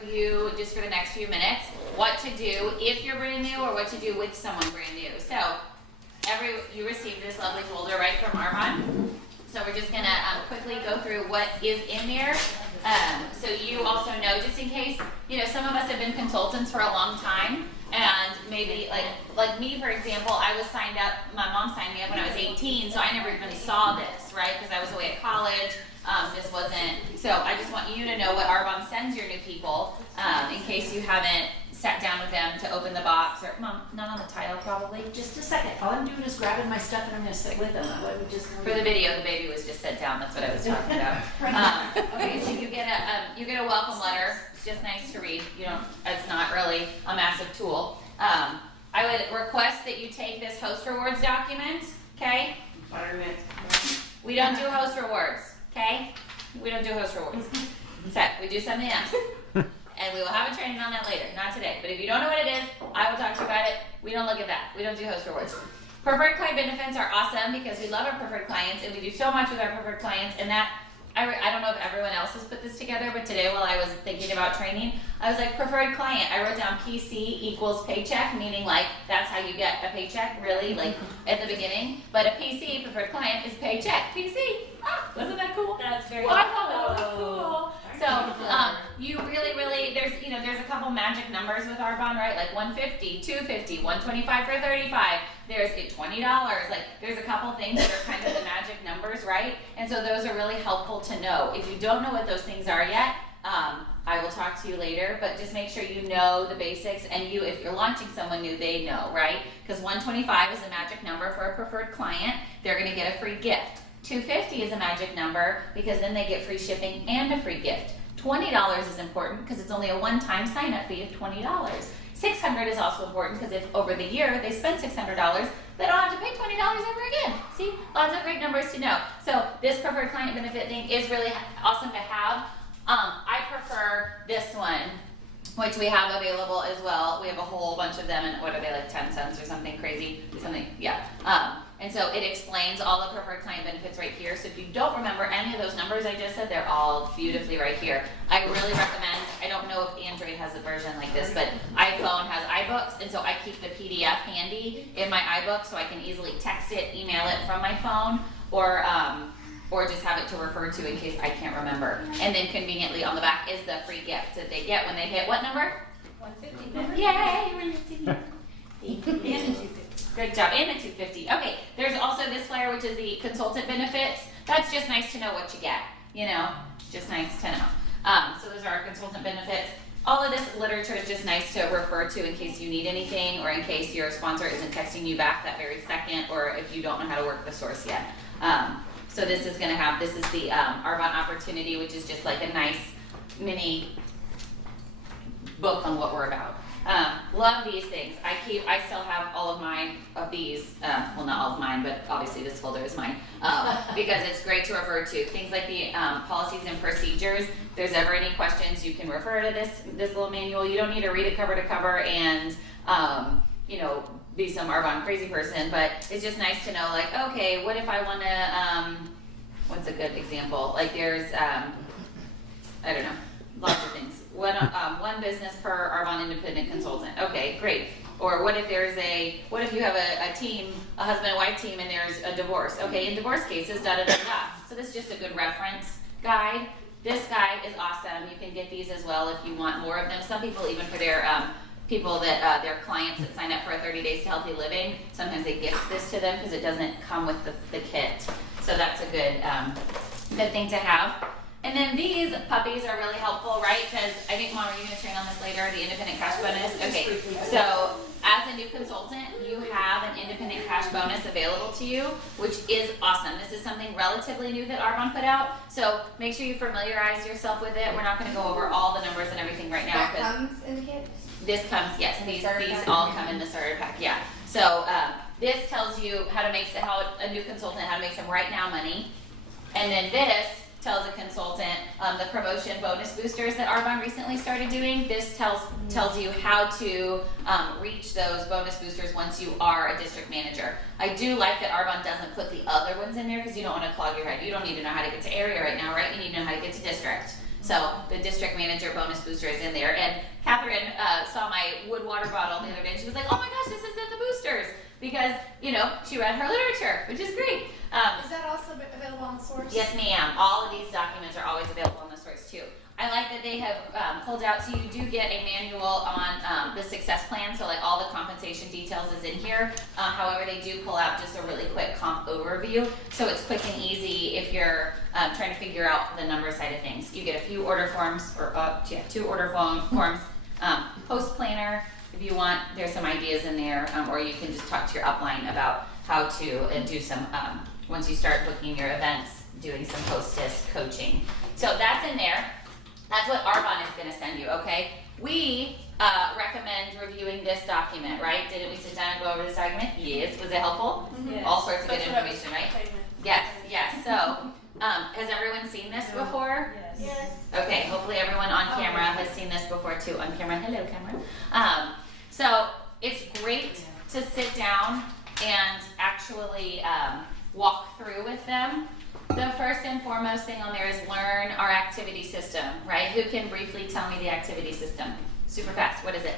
review just for the next few minutes what to do if you're brand new or what to do with someone brand new. So you received this lovely folder right from Arbonne. So we're just gonna quickly go through what is in there. So you also know, just in case, you know, some of us have been consultants for a long time, and maybe like me, for example, I was signed up, my mom signed me up when I was 18, so I never even saw this, right? Because I was away at college. This wasn't, so I just want you to know what Arbonne sends your new people, in case you haven't sat down with them to open the box, or Mom, not on the tile probably. Just a second. All I'm doing is grabbing my stuff and I'm going to sit with them. For the video, the baby was just set down. That's what I was talking about. Okay, so you get a welcome letter. It's just nice to read. You don't. It's not really a massive tool. I would request that you take this host rewards document. Okay. We don't do host rewards. Okay. We don't do host rewards. So we do something else. And we will have a training on that later, not today. But if you don't know what it is, I will talk to you about it. We don't look at that. We don't do host rewards. Preferred client benefits are awesome because we love our preferred clients and we do so much with our preferred clients. And that, I don't know if everyone else has put this together, but today while I was thinking about training, I was like, preferred client. I wrote down PC equals paycheck, meaning like that's how you get a paycheck, really, like at the beginning. But a PC, preferred client, is paycheck. PC. Wasn't that cool? That's very cool. I thought that was cool. So you really, there's a couple magic numbers with Arbonne, right? Like 150, 250, 125 for 35. There's $20. Like there's a couple things that are kind of the magic numbers, right? And so those are really helpful to know. If you don't know what those things are yet, I will talk to you later, but just make sure you know the basics, and if you're launching someone new, they know, right? Because 125 is a magic number for a preferred client. They're going to get a free gift. 250 is a magic number because then they get free shipping and a free gift. $20 is important because it's only a one-time sign-up fee of $20. $600 is also important because if over the year they spend $600, they don't have to pay $20 ever again. See, lots of great numbers to know. So this preferred client benefit thing is really awesome to have. I prefer this one, which we have available as well. We have a whole bunch of them, and what are they, like 10 cents or something crazy? Something, yeah. And so it explains all the preferred client benefits right here. So if you don't remember any of those numbers I just said, they're all beautifully right here. I really recommend, I don't know if Android has a version like this, but iPhone has iBooks, and so I keep the PDF handy in my iBook so I can easily text it, email it from my phone, or just have it to refer to in case I can't remember. And then conveniently on the back is the free gift that they get when they hit what number? 150. Yay! We're Great job. And a 250. Okay, there's also this flyer, which is the consultant benefits. That's just nice to know what you get. You know, it's just nice to know. So those are our consultant benefits. All of this literature is just nice to refer to in case you need anything, or in case your sponsor isn't texting you back that very second, or if you don't know how to work the source yet. So this is going to have, this is the Arbonne Opportunity, which is just like a nice mini book on what we're about. Love these things. I still have all of mine of these, well, not all of mine, but obviously this folder is mine, because it's great to refer to. Things like the policies and procedures. If there's ever any questions, you can refer to this little manual. You don't need to read it cover to cover and, you know, be some Arbonne crazy person, but it's just nice to know, like, okay, what if I want to, what's a good example? Like there's, I don't know, lots of things. One business per Arbonne independent consultant. Okay, great. Or what if what if you have a team, a husband and wife team, and there's a divorce? Okay, in divorce cases, da da da da. So this is just a good reference guide. This guide is awesome. You can get these as well if you want more of them. Some people, even for their people that their clients that sign up for a 30 Days to Healthy Living, sometimes they gift this to them because it doesn't come with the kit. So that's a good thing to have. And then these puppies are really helpful, right? Because I think, Mom, are you going to train on this later, the independent cash bonus? Okay, so as a new consultant, you have an independent cash bonus available to you, which is awesome. This is something relatively new that Arbonne put out, so make sure you familiarize yourself with it. We're not going to go over all the numbers and everything right now. That comes in the kit? This comes, yes, these all come in the starter pack, yeah. So this tells you how a new consultant, how to make some right now money. And then this tells a consultant the promotion bonus boosters that Arbonne recently started doing. This tells you how to reach those bonus boosters once you are a district manager. I do like that Arbonne doesn't put the other ones in there because you don't want to clog your head. You don't need to know how to get to area right now, right? You need to know how to get to district. So the district manager bonus booster is in there. And Catherine saw my wood water bottle the other day. And she was like, oh my gosh, this is in the boosters. Because, you know, she read her literature, which is great. Is that also available on the source? Yes, ma'am. All of these documents are always available on the source too. I like that they have pulled out, so you do get a manual on the success plan, so like all the compensation details is in here. However, they do pull out just a really quick comp overview, so it's quick and easy if you're trying to figure out the number side of things. You get a few order forms, or 2 order forms, post planner if you want. There's some ideas in there, or you can just talk to your upline about how to do some, once you start booking your events, doing some hostess coaching. So that's in there. That's what Arbonne is going to send you, okay? We recommend reviewing this document, right? Didn't we sit down and go over this document? Yes. Was it helpful? Yes. All sorts of good That's what I was information, right? playing with. Yes, yes. So, has everyone seen this before? Yes. Okay, hopefully everyone on camera has seen this before too. On camera, hello camera. So, it's great to sit down and actually walk through with them. The first and foremost thing on there is learn our activity system, right? Who can briefly tell me the activity system? Super fast. What is it?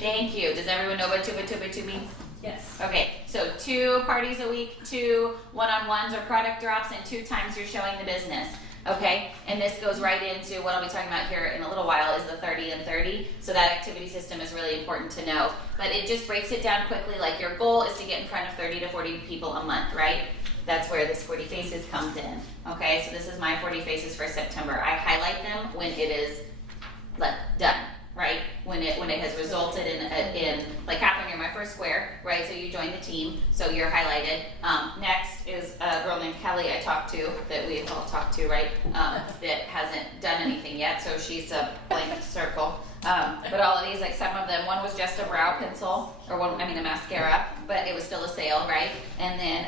Thank you. Does everyone know what tuba means? Yes. Okay, so 2 parties a week, 2 one-on-ones or product drops, and 2 times you're showing the business. Okay, and this goes right into what I'll be talking about here in a little while is the 30 and 30. So that activity system is really important to know. But it just breaks it down quickly, like your goal is to get in front of 30 to 40 people a month, right? That's where this 40 faces comes in. Okay, so this is my 40 faces for September. I highlight them when it is like done, right? When it has resulted in like Catherine, you're my first square, right? So you joined the team, so you're highlighted. Next is a girl named Kelly I talked to, that we all talked to, right? That hasn't done anything yet, so she's a blank circle. But all of these, like some of them, one was just a brow pencil, or a mascara, but it was still a sale, right? And then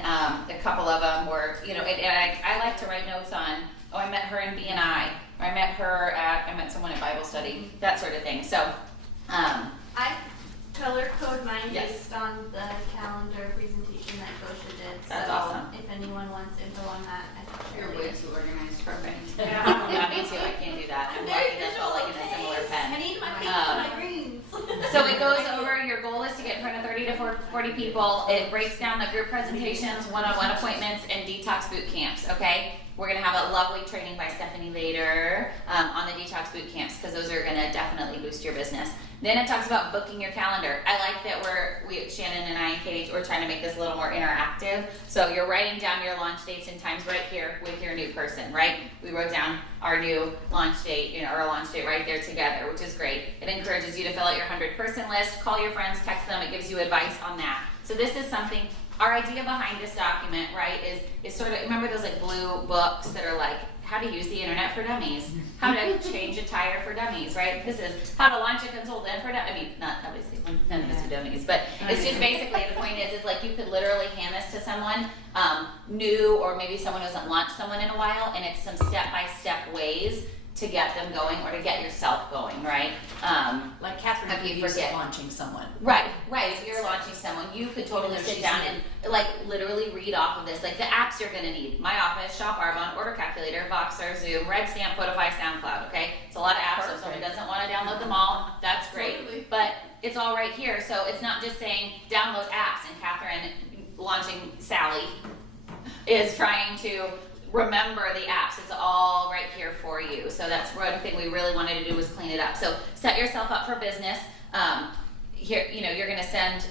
a couple of them were, you know, and I like to write notes on, oh, I met her in BNI, or I met someone at Bible study, that sort of thing. So, I color code mine Yes. based on the calendar presentation that Gosha did. That's so awesome. If anyone wants info on that, I can share You're way it. too organized, perfect. Yeah. Yeah, me too, I can't do that. I'm writing this all like in a similar I pen. need my pinks and my greens. So it goes over, your goal is to get in front of 30 to 40 people. It breaks down the group presentations, one-on-one appointments, and detox boot camps, okay? We're going to have a lovely training by Stephanie later on the detox boot camps, because those are going to definitely boost your business. Then it talks about booking your calendar. I like that Shannon and I and Katie, we're trying to make this a little more interactive. So you're writing down your launch dates and times right here with your new person, right? We wrote down our new launch date, our launch date right there together, which is great. It encourages you to fill out your 100-person list, call your friends, text them. It gives you advice on that. So this is something. Our idea behind this document, right, is sort of, remember those like blue books that are like how to use the internet for dummies, how to change a tire for dummies, right? This is how to launch a consultant for dummies. I mean, not obviously, none of us are dummies, but it's just basically the point is like you could literally hand this to someone new, or maybe someone who hasn't launched someone in a while, and it's some step-by-step ways to get them going or to get yourself going, right? Like Catherine, If you if you're forget. launching someone. Right. If you're launching someone, you could totally sit down and like literally read off of this, like the apps you're gonna need. My Office, Shop Arbonne, Order Calculator, Voxer, Zoom, Red Stamp, Photify, SoundCloud, okay? It's a lot of apps, so if someone doesn't wanna download them all, that's great. Totally. But it's all right here, so it's not just saying download apps, and Catherine, launching Sally, is trying to remember the apps. It's all right here for you. So that's one thing we really wanted to do, was clean it up. So set yourself up for business. Here, you're going to send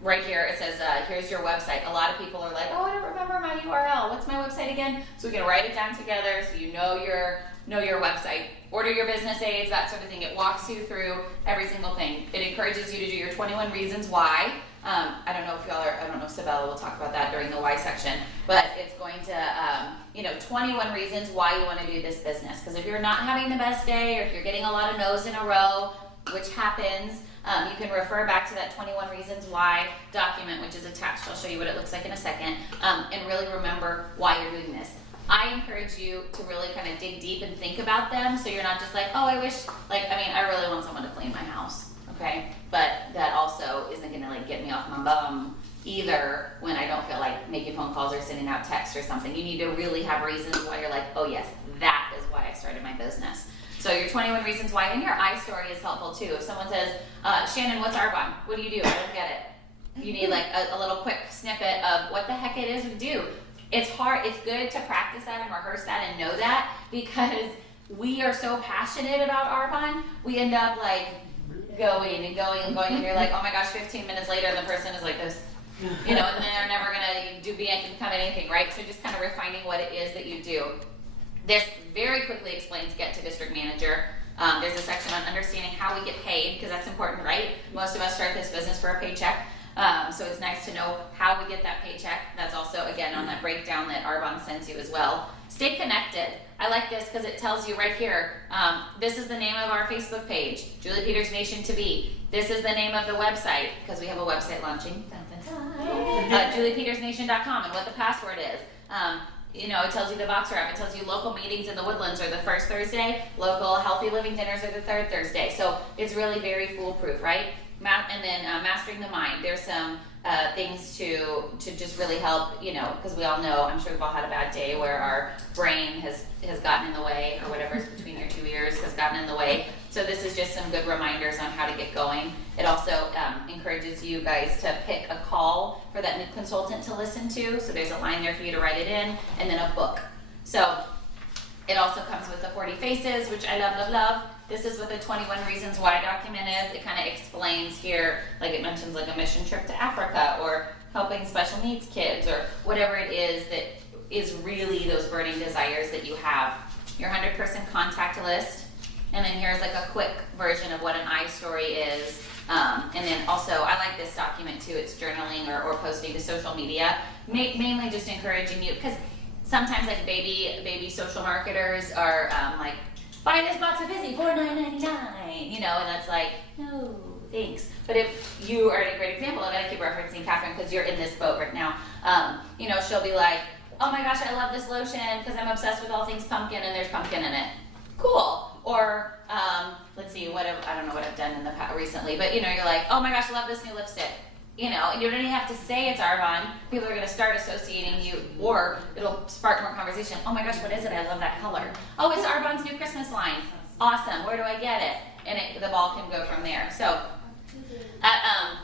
right here. It says, here's your website. A lot of people are like, oh, I don't remember my URL. What's my website again? So we can write it down together so you know your website. Order your business aids, that sort of thing. It walks you through every single thing. It encourages you to do your 21 reasons why. I don't know if I don't know if Sabella will talk about that during the why section, but it's going to, 21 reasons why you want to do this business. Because if you're not having the best day, or if you're getting a lot of no's in a row, which happens, you can refer back to that 21 reasons why document, which is attached. I'll show you what it looks like in a second, and really remember why you're doing this. I encourage you to really kind of dig deep and think about them, so you're not just like, oh, I really want someone to clean my house. Okay, but that also isn't gonna like get me off my bum either when I don't feel like making phone calls or sending out text or something. You need to really have reasons why you're like, oh yes, that is why I started my business. So your 21 reasons why, and your I story is helpful too. If someone says, Shannon, what's Arbonne? What do you do? I don't get it. You need like a little quick snippet of what the heck it is we do. It's hard, it's good to practice that and rehearse that and know that, because we are so passionate about Arbonne, we end up like going and going and going, and you're like, oh my gosh, 15 minutes later, and the person is like this, you know, and they're never gonna become anything, right? So just kind of refining what it is that you do. This very quickly explains get to district manager. There's a section on understanding how we get paid, because that's important, right? Most of us start this business for a paycheck. So it's nice to know how we get that paycheck. That's also, again, on that breakdown that Arbonne sends you as well. Stay connected. I like this because it tells you right here, this is the name of our Facebook page, Julie Peters Nation to Be. This is the name of the website, because we have a website launching, juliepetersnation.com, and what the password is. You know, it tells you the Voxer app. It tells you local meetings in the Woodlands are the first Thursday. Local healthy living dinners are the third Thursday. So it's really very foolproof, right? And then mastering the mind. There's some things to just really help, you know, because we all know, I'm sure we've all had a bad day where our brain has gotten in the way, or whatever's between your two ears has gotten in the way. So this is just some good reminders on how to get going. It also encourages you guys to pick a call for that new consultant to listen to. So there's a line there for you to write it in, and then a book. So it also comes with the 40 faces, which I love, love, love. This is what the 21 Reasons Why document is. It kind of explains here, like it mentions like a mission trip to Africa, or helping special needs kids, or whatever it is that is really those burning desires that you have. Your 100-person contact list. And then here's like a quick version of what an I story is. And then also, I like this document too. It's journaling or posting to social media. Mainly just encouraging you, because sometimes like baby social marketers are like, buy this box of Fizzy, $4.99, you know, and that's like, no, thanks. But if you are a great example of it, I keep referencing Catherine because you're in this boat right now. You know, she'll be like, oh my gosh, I love this lotion because I'm obsessed with all things pumpkin and there's pumpkin in it. Cool. Or let's see, I don't know what I've done in the past recently, but you know, you're like, oh my gosh, I love this new lipstick. You know, and you don't even have to say it's Arbonne. People are going to start associating you, or it'll spark more conversation. Oh my gosh, what is it? I love that color. Oh, it's Arbonne's new Christmas line. Awesome. Where do I get it? And the ball can go from there. So,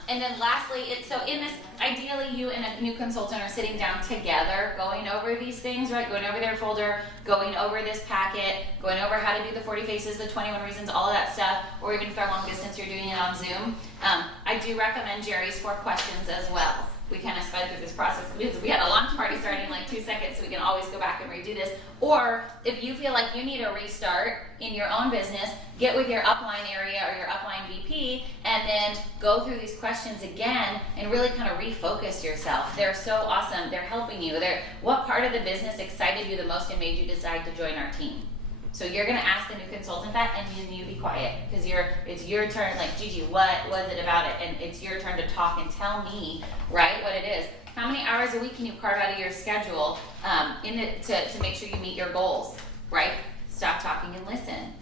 and then lastly, so in this, ideally you and a new consultant are sitting down together, going over these things, right? Going over their folder, going over this packet, going over how to do the 40 faces, the 21 reasons, all of that stuff, or even if they're long distance, you're doing it on Zoom. I do recommend Jerry's 4 questions as well. We kind of sped through this process because we had a launch party starting in like 2 seconds, so we can always go back and redo this. Or if you feel like you need a restart in your own business, get with your upline area or your upline VP and then go through these questions again and really kind of refocus yourself. They're so awesome. They're helping you. What part of the business excited you the most and made you decide to join our team? So you're going to ask the new consultant that, and then you be quiet, because it's your turn. Like, Gigi, what was it about it? And it's your turn to talk and tell me, right, what it is. How many hours a week can you carve out of your schedule to make sure you meet your goals, right? Stop talking and listen,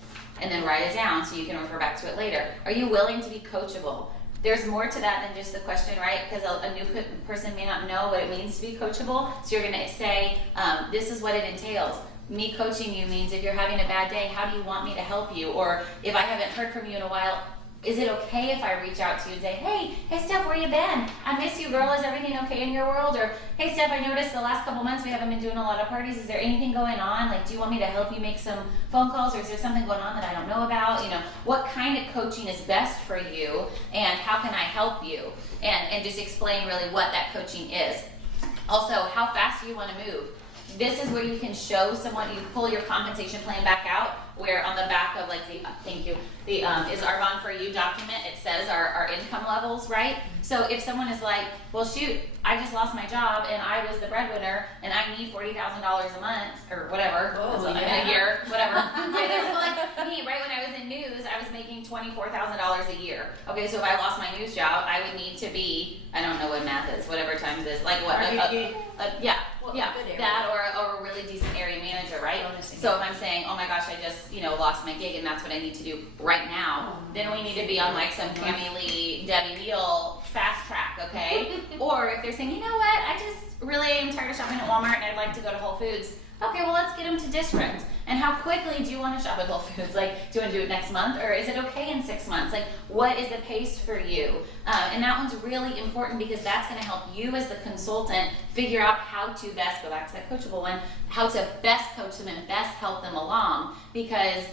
and then write it down so you can refer back to it later. Are you willing to be coachable? There's more to that than just the question, right? Because a new person may not know what it means to be coachable. So you're going to say, this is what it entails. Me coaching you means if you're having a bad day, how do you want me to help you? Or if I haven't heard from you in a while, is it okay if I reach out to you and say, hey Steph, where you been? I miss you, girl. Is everything okay in your world? Or, hey Steph, I noticed the last couple months we haven't been doing a lot of parties. Is there anything going on? Like, do you want me to help you make some phone calls, or is there something going on that I don't know about? You know, what kind of coaching is best for you, and how can I help you? And just explain really what that coaching is. Also, how fast do you want to move? This is where you can show someone, you pull your compensation plan back out, where on the back of like the is Arbonne for You document, it says our income levels, right? So if someone is like, well shoot, I just lost my job and I was the breadwinner and I need $40,000 a month or whatever, a year, whatever. Like me, right when I was in news, I was making $24,000 a year. Okay, so if I lost my news job, I would need to be, I don't know what math is, whatever times is, like what? That or a really decent area manager, right? So if I'm saying, oh my gosh, I just lost my gig and that's what I need to do right now, then we need to be on like some Cammy Lee, Debbie Neal fast track, okay? Or if they're saying, you know what, I just really am tired of shopping at Walmart and I'd like to go to Whole Foods, Okay, well, let's get them to district. And how quickly do you want to shop at Whole Foods? Like, do you want to do it next month, or is it okay in 6 months? Like, what is the pace for you? And that one's really important because that's going to help you as the consultant figure out how to best, go back to that coachable one, how to best coach them and best help them along. Because,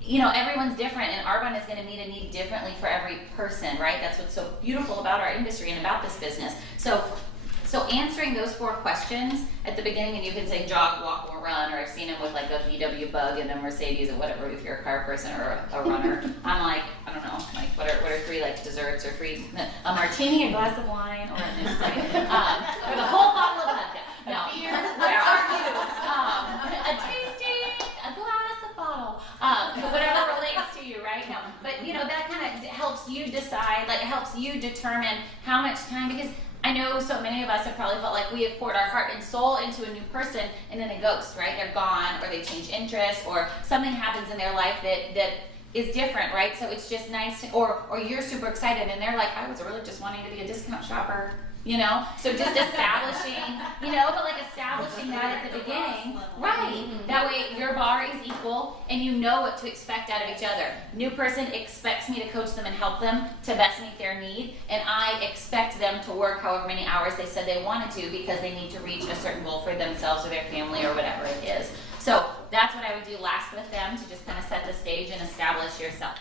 you know, everyone's different, and Arbonne is going to meet a need differently for every person, right? That's what's so beautiful about our industry and about this business. So answering those 4 questions at the beginning, and you can say jog, walk, or run, or I've seen them with like a VW Bug and a Mercedes or whatever if you're a car person or a runner. I'm like, I don't know, like what are 3 like desserts or 3, a martini, a glass of wine, or or the whole bottle of vodka. No, where are you? A tasting, a glass, a bottle, whatever relates to you right now. But you know, that kind of helps you decide, like it helps you determine how much time, because I know so many of us have probably felt like we have poured our heart and soul into a new person and then they ghost, right? They're gone, or they change interest, or something happens in their life that is different, right? So it's just nice to, or you're super excited and they're like, I was really just wanting to be a discount shopper, you know? So just establishing, you know, but like establishing that at the beginning, right? That way your bar is equal and you know what to expect out of each other. New person expects me to coach them and help them to best meet their need, and I expect them to work however many hours they said they wanted to because they need to reach a certain goal for themselves or their family or whatever it is. So that's what I would do last with them to just kind of set the stage and establish yourself.